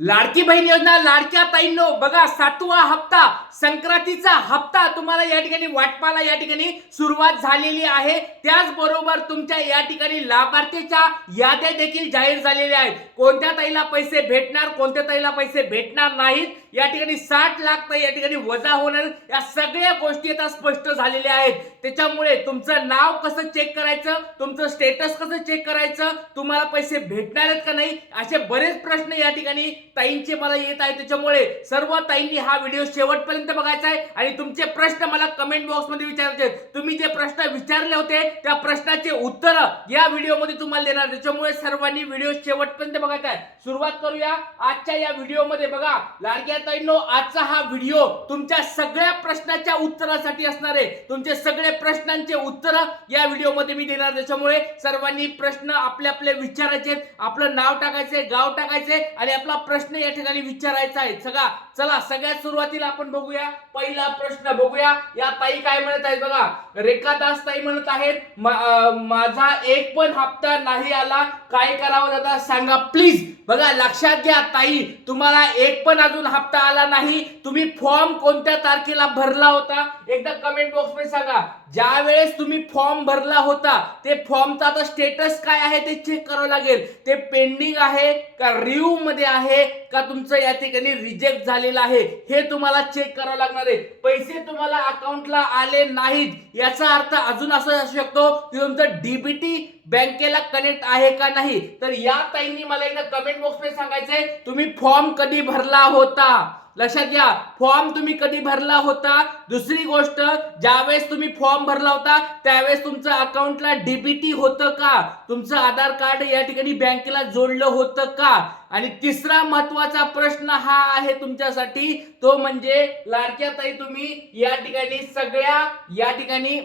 लाडकी बहीण योजना लाडक्या ताईंनो बघा सातवा हप्ता संक्रांतीचा हप्ता तुम्हाला या ठिकाणी वाटपाला या ठिकाणी सुरुवात झालेली आहे. त्याचबरोबर तुमच्या या ठिकाणी लाभार्थीच्या याद्या देखील जाहीर झालेल्या आहेत. कोणत्या ताईला पैसे भेटणार कोणत्या ताईला पैसे भेटणार नाहीत या ठिकाणी साठ लाख तर या ठिकाणी वजा होणार. या सगळ्या गोष्टी आता स्पष्ट झालेल्या आहेत. त्याच्यामुळे तुमचं नाव कसं चेक करायचं? तुमचं स्टेटस कसं चेक करायचं? तुम्हाला पैसे भेटणार आहेत का नाही? असे बरेच प्रश्न या ठिकाणी ताईंचे मला येत आहेत. त्याच्यामुळे सर्व ताईंनी हा व्हिडिओ शेवटपर्यंत बघायचा आहे. आणि तुमचे प्रश्न मला कमेंट बॉक्समध्ये विचारायचे तुम्ही जे प्रश्न विचारले होते त्या प्रश्नाचे उत्तर या व्हिडिओमध्ये तुम्हाला देणार त्याच्यामुळे सर्वांनी व्हिडिओ शेवटपर्यंत बघायचा आहे. सुरुवात करूया. आजच्या या व्हिडिओमध्ये बघा लाडक्या ताईंनो आजचा हा व्हिडिओ तुमच्या सगळ्या प्रश्नाच्या उत्तरासाठी असणार आहे. तुमचे सगळे प्रश्नांचे उत्तर या व्हिडिओमध्ये मी देणार त्याच्यामुळे सर्वांनी प्रश्न आपले आपले विचारायचे आपलं नाव टाकायचे गाव टाकायचे आणि आपला प्रश्न या ठिकाणी विचारायचा आहे. सगळा चला सगळ्यात सुरुवातीला आपण बघूया. पहिला प्रश्न बघूया. या ताई काय म्हणत आहेत बघा. रेखादास ताई म्हणत आहेत माझा एक पण हप्ता नाही आला. काय करावं दादा? सांगा प्लीज बघा लक्षात घ्या ताई तुम्हाला एक पण अजून हप्ता आला नाही. तुम्ही फॉर्म कोणत्या तारखेला भरला होता? एकदा कमेंट बॉक्समध्ये सांगा. ज्या वेळेस तुम्ही फॉर्म भरला होता ते फॉर्मचा आता स्टेटस काय आहे ते चेक करावं लागेल. ते पेंडिंग आहे का रिव्हमध्ये आहे का तुमचं या ठिकाणी रिजेक्ट झालेलं आहे हे तुम्हाला चेक करावं लागणार आहे. पैसे तुम्हाला अकाउंटला आले नाहीत याचा अर्थ अजून असं असू शकतो की तुमचं डीबीटी बँकेला कनेक्ट आहे का नाही? तर या ताईंनी मला एकदा कमेंट बॉक्समध्ये सांगायचंय तुम्ही फॉर्म कधी भरला होता? लक्षात घ्या फॉर्म तुम्ही कधी भरला होता? दुसरी गोष्ट ज्यावेळेस तुम्ही फॉर्म भरला होता त्यावेळेस तुमचं अकाउंटला डीबीटी होतं का? तुमचं आधार कार्ड या ठिकाणी बँकेला जोडलं होतं का? आणि तिसरा महत्त्वाचा प्रश्न हा आहे तुमच्यासाठी तो म्हणजे लाडक्या ताई तुम्ही या ठिकाणी सगळ्या या ठिकाणी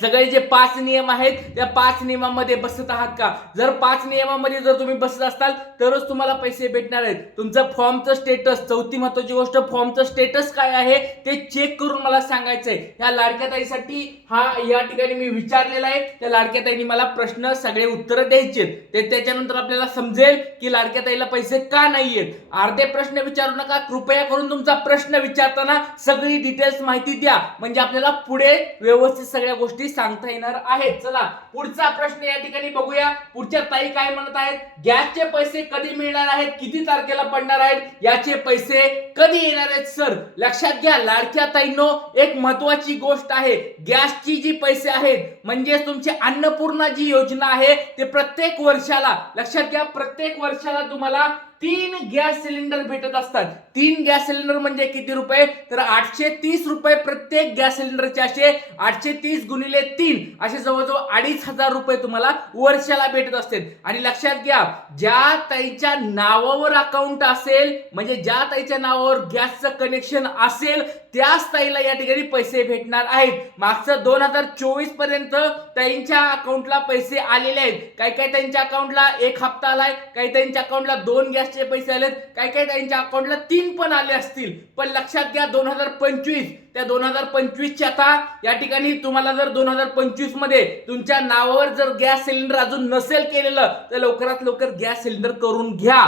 सगळे जे पाच नियम आहेत त्या पाच नियमामध्ये बसत आहात का? जर पाच नियमामध्ये जर तुम्ही बसत असताल तरच तुम्हाला पैसे भेटणार आहेत. तुमचं फॉर्मचं स्टेटस चौथी महत्वाची गोष्ट फॉर्मचं स्टेटस काय आहे ते चेक करून मला सांगायचं आहे या लाडक्या ताईसाठी हा या ठिकाणी मी विचारलेला आहे. त्या लाडक्या ताईने मला प्रश्न सगळे उत्तरं द्यायचे आहेत. ते त्याच्यानंतर आपल्याला समजेल की लाडक्या ताईला पैसे का नाही आहेत अर्धे प्रश्न विचारू नका कृपया करून तुमचा प्रश्न विचारताना सगळी डिटेल्स माहिती द्या. म्हणजे आपल्याला पुढे व्यवस्थित सगळ्या गोष्टी सांगता येणार आहेत. चला पुढचा प्रश्न या ठिकाणी बघूया. पुढच्या ताई काय म्हणत आहेत? गॅसचे पैसे कधी मिळणार आहेत? किती तारखेला पडणार आहेत? याचे पैसे कधी येणार आहेत सर? लक्षात घ्या लाडक्या ताईंनो एक महत्वाची गोष्ट आहे. गॅसची जी पैसे आहेत म्हणजे तुमची अन्नपूर्णा जी योजना आहे ते प्रत्येक वर्षाला लक्षात घ्या प्रत्येक वर्षाला तुम्हाला तीन गॅस सिलेंडर भेटत असतात. तीन गॅस सिलेंडर म्हणजे किती रुपये? तर आठशे तीस रुपये प्रत्येक गॅस सिलेंडरचे असे आठशे तीस गुणिले तीन असे जवळजवळ अडीच हजार रुपये तुम्हाला वर्षाला भेटत असते आणि लक्षात घ्या ज्या ताईच्या नावावर अकाउंट असेल म्हणजे ज्या ताईच्या नावावर गॅसचं कनेक्शन असेल त्याच ताईला या ठिकाणी पैसे भेटणार आहेत. मागचं दोन हजार चोवीसपर्यंत ताईंच्या अकाउंटला पैसे आलेले आहेत. काही काही त्यांच्या अकाउंटला एक हप्ता आलाय काही त्यांच्या अकाउंटला दोन गॅसचे पैसे आलेत काही काही त्यांच्या अकाउंटला तीन पण आले असतील पण लक्षात घ्या दोन हजार पंचवीस. त्या दोन हजार पंचवीसच्या आता या ठिकाणी तुम्हाला जर दोन हजार पंचवीसमध्ये तुमच्या नावावर जर गॅस सिलेंडर अजून नसेल केलेलं तर लवकरात लवकर गॅस सिलेंडर करून घ्या.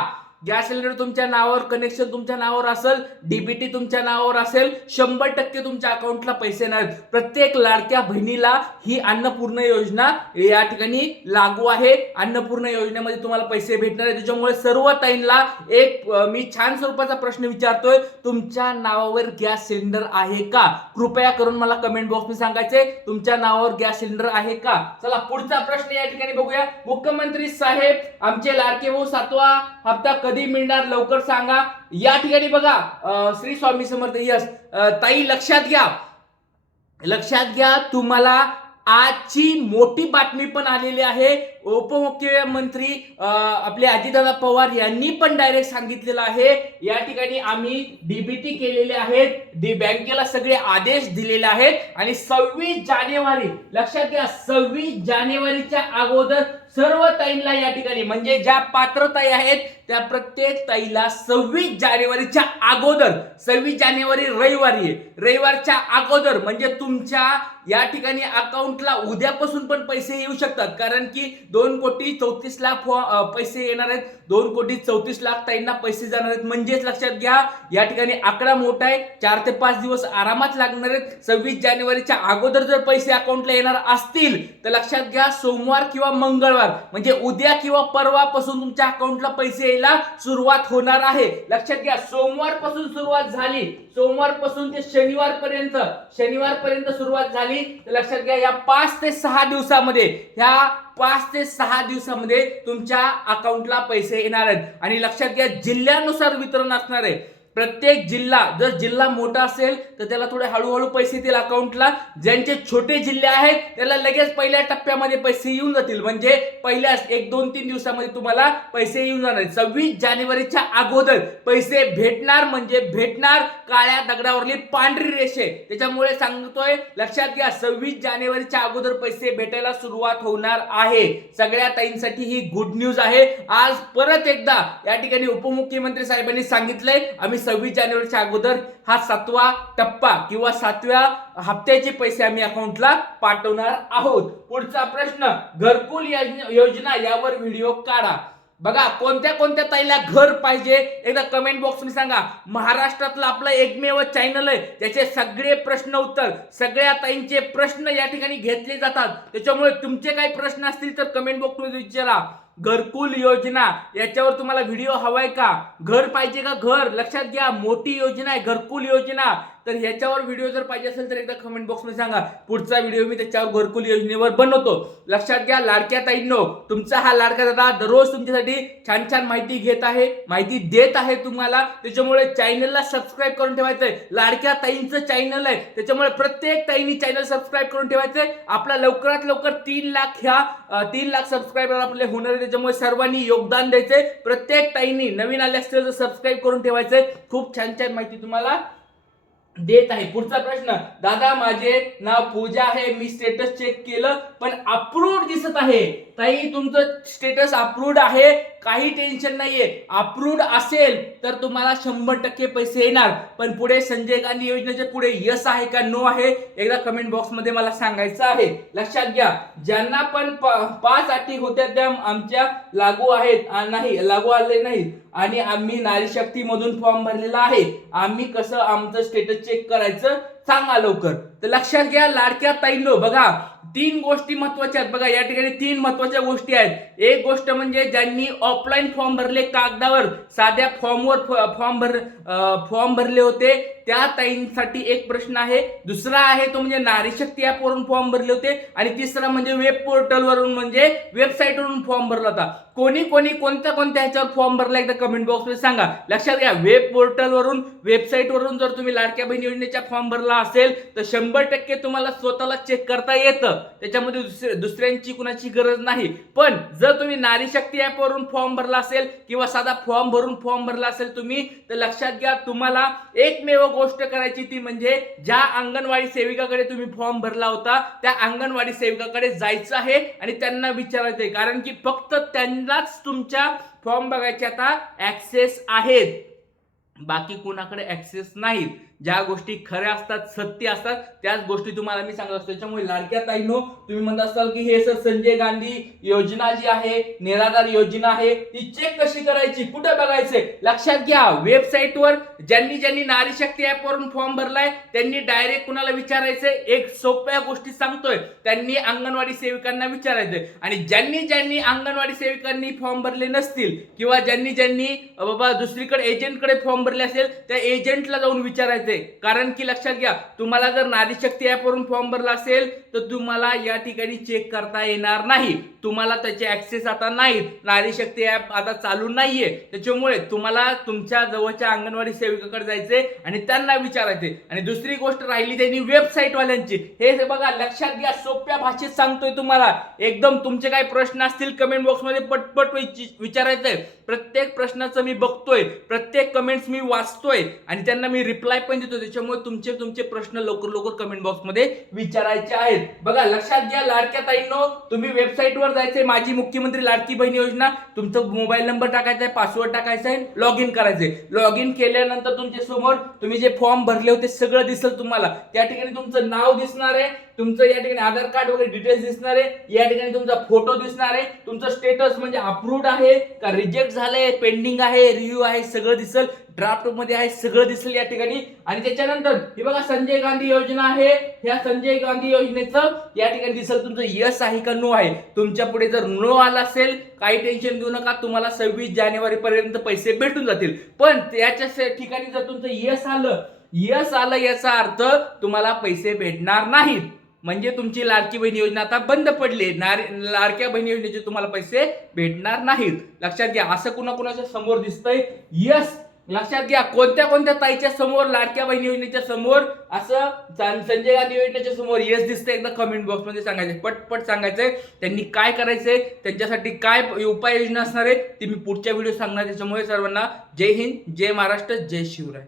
गॅस सिलेंडर तुमच्या नावावर कनेक्शन तुमच्या नावावर असेल डीबीटी तुमच्या नावावर असेल शंभर टक्के तुमच्या अकाउंटला पैसे नाहीत. प्रत्येक लाडक्या बहिणीला ही अन्नपूर्ण योजना या ठिकाणी लागू आहे. अन्नपूर्ण योजनेमध्ये तुम्हाला पैसे भेटणार आहे त्याच्यामुळे सर्व ताईंना एक मी छान स्वरूपाचा प्रश्न विचारतोय. तुमच्या नावावर गॅस सिलेंडर आहे का? कृपया करून मला कमेंट बॉक्समध्ये सांगायचे. तुमच्या नावावर गॅस सिलेंडर आहे का? चला पुढचा प्रश्न या ठिकाणी बघूया. मुख्यमंत्री साहेब आमचे लाडके भाऊ सातवा हप्ता कधी मिळणार लवकर सांगा. या ठिकाणी बघा श्री स्वामी समर्थ यस ताई लक्षात घ्या. लक्षात घ्या तुम्हाला आजची मोठी बातमी पण आलेली आहे. उपमुख्यमंत्री आपले अजितदादा पवार यांनी पण डायरेक्ट सांगितलेलं आहे. या ठिकाणी आम्ही डीबीटी केलेले आहेत. डी बँकेला सगळे आदेश दिलेले आहेत. आणि सव्वीस जानेवारी लक्षात घ्या सव्वीस जानेवारीच्या अगोदर सर्व ताईंना या ठिकाणी म्हणजे ज्या पात्र ताई आहेत त्या प्रत्येक ताईला सव्वीस जानेवारीच्या अगोदर सव्वीस जानेवारी रविवारी आहे. रविवारच्या अगोदर म्हणजे तुमच्या या ठिकाणी अकाउंटला उद्यापासून पण पैसे येऊ शकतात. कारण की दोन कोटी चौतीस लाख पैसे येणार आहेत. दोन कोटी चौतीस लाख ताईंना पैसे जाणार आहेत. म्हणजेच लक्षात घ्या या ठिकाणी आकडा मोठा आहे. चार ते पाच दिवस आरामात लागणार आहेत. सव्वीस जानेवारीच्या अगोदर जर पैसे अकाउंटला येणार असतील तर लक्षात घ्या सोमवार किंवा मंगळवार म्हणजे उद्या किंवा परवापासून तुमच्या अकाउंटला पैसे यायला सुरुवात होणार आहे. लक्षात घ्या सोमवारपासून सुरुवात झाली. सोमवारपासून ते शनिवारपर्यंत शनिवारपर्यंत सुरुवात झाली. तर लक्षात घ्या या पाच ते सहा दिवसामध्ये ह्या पाच ते सहा दिवसामध्ये तुमच्या अकाउंटला पैसे येणार आहेत. आणि लक्षात घ्या जिल्ह्यानुसार वितरण असणार आहे. प्रत्येक जिल्हा जर जिल्हा मोठा असेल तर त्याला थोडे हळूहळू पैसे येतील अकाउंटला ज्यांचे छोटे जिल्हे आहेत त्याला लगेच पहिल्या टप्प्यामध्ये पैसे येऊन जातील. म्हणजे पहिल्याच एक दोन तीन दिवसामध्ये तुम्हाला पैसे येऊन जाणार सव्वीस जानेवारीच्या अगोदर पैसे भेटणार म्हणजे भेटणार काळ्या दगडावरली पांढरी रेषे. त्याच्यामुळे सांगतोय लक्षात घ्या सव्वीस जानेवारीच्या अगोदर पैसे भेटायला सुरुवात होणार आहे. सगळ्या ताईंसाठी ही गुड न्यूज आहे. आज परत एकदा या ठिकाणी उपमुख्यमंत्री साहेबांनी सांगितलंय आम्ही सव्वीस जानेवारीच्या अगोदर हा सातवा टप्पा किंवा सातव्या हप्त्याचे पैसे आम्ही अकाउंटला पाठवणार आहोत. पुढचा प्रश्न घरकुल योजना- यावर व्हिडिओ काढा. बघा कोणत्या कोणत्या ताईला घर पाहिजे? एकदा कमेंट बॉक्स सांगा. महाराष्ट्रातलं आपलं एकमेव चॅनल आहे. त्याचे सगळे प्रश्न उत्तर. सगळ्या ताईंचे प्रश्न या ठिकाणी घेतले जातात. त्याच्यामुळे तुमचे काही प्रश्न असतील तर कमेंट बॉक्समध्ये विचारा. घरकुल योजना. याच्यावर तुम्हाला व्हिडिओ हवाय का? घर पाहिजे का घर? लक्षात घ्या मोठी योजना आहे घरकुल योजना. तर ह्याच्यावर व्हिडिओ जर पाहिजे असेल तर एकदा कमेंट बॉक्समध्ये सांगा. पुढचा व्हिडिओ मी त्याच्यावर घरकुल योजनेवर बनवतो. लक्षात घ्या लाडक्या ताईंनो तुमचा हा लाडका दादा दररोज तुमच्यासाठी छान छान माहिती घेत आहे माहिती देत आहे तुम्हाला. त्याच्यामुळे चॅनलला सबस्क्राईब करून ठेवायचंय. लाडक्या ताईंचं चॅनल आहे. त्याच्यामुळे प्रत्येक ताईंनी चॅनल सबस्क्राईब करून ठेवायचंय. आपला लवकरात लवकर तीन लाख ह्या तीन लाख सबस्क्रायबर आपले होणार त्याच्यामुळे सर्वांनी योगदान द्यायचंय. प्रत्येक ताईंनी नवीन आले असतील तर सबस्क्राईब करून ठेवायचंय. खूप छान छान माहिती तुम्हाला देत आहे. पुढचा प्रश्न दादा माझे नाव पूजा आहे. मी स्टेटस चेक केलं पण अप्रूव्ड दिसत आहे. ताई तुमचं स्टेटस अप्रूव्ड आहे. काही टेन्शन नाहीये. अप्रूव्ड असेल तर तुम्हाला शंभर टक्के पैसे येणार. पण पुढे संजय गांधी योजनेचे पुढे यस आहे का? नो आहे. एकदा कमेंट बॉक्समध्ये मला सांगायचं आहे. लक्षात घ्या. ज्यांना पण पाच अटी होत्या त्या आमच्या लागू आहेत. नाही लागू आले नाही आणि आम्ही नारी शक्ती मधून फॉर्म भरलेला आहे. आम्ही कसं आमचं स्टेटस चेक करायचं. सांगा लवकर. तर लक्षात घ्या लाडक्या ताईंनो बघा. तीन गोष्टी महत्त्वाच्या आहेत. बघा या ठिकाणी तीन महत्त्वाच्या गोष्टी आहेत. एक गोष्ट म्हणजे ज्यांनी ऑफलाईन फॉर्म भरले कागदावर साध्या फॉर्मवर फॉर्म भर फॉर्म भरले होते त्या ताईंसाठी एक प्रश्न आहे. दुसरा आहे तो म्हणजे नारी शक्ती फॉर्म भरले होते. आणि तिसरा म्हणजे वेब पोर्टलवरून म्हणजे वेबसाईटवरून फॉर्म भरला होता. कोणी कोणी कोणत्या कोणत्या ह्याच्यावर फॉर्म भरला एकदा कमेंट बॉक्समध्ये सांगा. लक्षात घ्या वेब पोर्टलवरून वेबसाईटवरून जर तुम्ही लाडक्या बहीण योजनेचा फॉर्म भरला असेल तर शंभर टक्के तुम्हाला स्वतःला चेक करता येतं. त्याच्यामध्ये दुसऱ्या- दुसऱ्यांची कुणाची गरज नाही. पण जर तुम्ही नारी शक्ती ऍप वरून फॉर्म भरला असेल किंवा साधा फॉर्म भरून फॉर्म भरला असेल तुम्ही तर लक्षात घ्या तुम्हाला एकमेव गोष्ट करायची ती म्हणजे ज्या अंगणवाडी सेविकाकडे तुम्ही फॉर्म भरला होता त्या अंगणवाडी सेविकाकडे जायचं आहे आणि त्यांना विचारायचं आहे. कारण की फक्त त्यांनाच तुमच्या फॉर्म बघायचे आता ऍक्सेस आहेत. बाकी कोणाकडे ऍक्सेस नाहीत. ज्या गोष्टी खऱ्या असतात सत्य असतात त्याच गोष्टी तुम्हाला मी सांगत असतो. त्याच्यामुळे लाडक्या ताईनो तुम्ही म्हणत असाल की हे सर संजय गांधी योजना जी आहे निराधार योजना आहे ती चेक कशी करायची कुठे बघायचे लक्षात घ्या वेबसाईटवर ज्यांनी ज्यांनी नारी शक्ती ऍप वरून फॉर्म भरलाय त्यांनी डायरेक्ट कुणाला विचारायचंय? एक सोप्या गोष्टी सांगतोय. त्यांनी अंगणवाडी सेविकांना विचारायचंय. आणि ज्यांनी ज्यांनी अंगणवाडी सेविकांनी फॉर्म भरले नसतील किंवा ज्यांनी ज्यांनी बाबा दुसरीकडे एजंटकडे फॉर्म भरले असेल त्या एजंटला जाऊन विचारायचं येते. कारण की लक्षात घ्या तुम्हाला जर नारी शक्ती ऍप वरून फॉर्म भरला असेल तर तुम्हाला या ठिकाणी चेक करता येणार नाही. तुम्हाला त्याचे ऍक्सेस आता नाहीत. नारी शक्ती ऍप आता चालू नाहीये. त्याच्यामुळे तुम्हाला तुमच्या जवळच्या अंगणवाडी सेविकाकडे जायचे आणि त्यांना विचारायचे आणि दुसरी गोष्ट राहिली त्यांनी वेबसाईट वाल्यांची हे बघा लक्षात घ्या सोप्या भाषेत सांगतोय तुम्हाला. एकदम तुमचे काही प्रश्न असतील कमेंट बॉक्समध्ये पटपट विचारायचंय. प्रत्येक प्रश्नाचं मी बघतोय. प्रत्येक कमेंट्स मी वाचतोय. आणि त्यांना मी रिप्लाय पण पण देतो त्याच्यामुळे तुमचे तुमचे प्रश्न लवकर लवकर कमेंट बॉक्समध्ये विचारायचे आहेत. बघा लक्षात घ्या लाडक्या ताईंनो तुम्ही वेबसाईट वर जायचंय माझी मुख्यमंत्री लाडकी बहीण योजना तुमचा मोबाईल नंबर टाकायचा आहे पासवर्ड टाकायचा आहे लॉग इन करायचंय लॉग इन केल्यानंतर तुमच्यासमोर तुम्ही जे फॉर्म भरले होते सगळं दिसेल तुम्हाला. त्या ठिकाणी तुमचं नाव दिसणार आहे. तुमचं या ठिकाणी आधार कार्ड वगैरे डिटेल्स दिसणार आहे. या ठिकाणी तुमचा फोटो दिसणार आहे. तुमचं स्टेटस म्हणजे अप्रूव्ड आहे का रिजेक्ट झालंय पेंडिंग आहे रिव्ह्यू आहे सगळं दिसेल ड्राफ्टमध्ये आहे सगळं दिसेल या ठिकाणी. आणि त्याच्यानंतर हे बघा संजय गांधी योजना आहे. ह्या संजय गांधी योजनेचं या ठिकाणी दिसेल तुमचं यस आहे का नो आहे. तुमच्यापुढे जर नो आला असेल काही टेन्शन घेऊ नका. तुम्हाला सव्वीस जानेवारी पर्यंत पैसे भेटून जातील. पण त्याच्या ठिकाणी जर तुमचं यस आलं यस आलं याचा अर्थ तुम्हाला पैसे भेटणार नाहीत. म्हणजे तुमची लाडकी बहीण योजना आता बंद पडली. नार- लाडक्या बहीण योजनेचे तुम्हाला पैसे भेटणार नाहीत. लक्षात घ्या असं कुणाकुणाच्या समोर दिसतंय? यस लक्षात घ्या कोणत्या कोणत्या ताईच्या समोर लाडक्या बहीण योजनेच्या समोर असं संजय गांधी योजनेच्या समोर यस दिसतंय एकदा कमेंट बॉक्समध्ये सांगायचं पटपट सांगायचंय. त्यांनी काय करायचंय? त्यांच्यासाठी काय उपाययोजना असणार आहे ती मी पुढच्या व्हिडिओ सांगणार त्याच्यामुळे सर्वांना जय हिंद जय महाराष्ट्र जय शिवराय.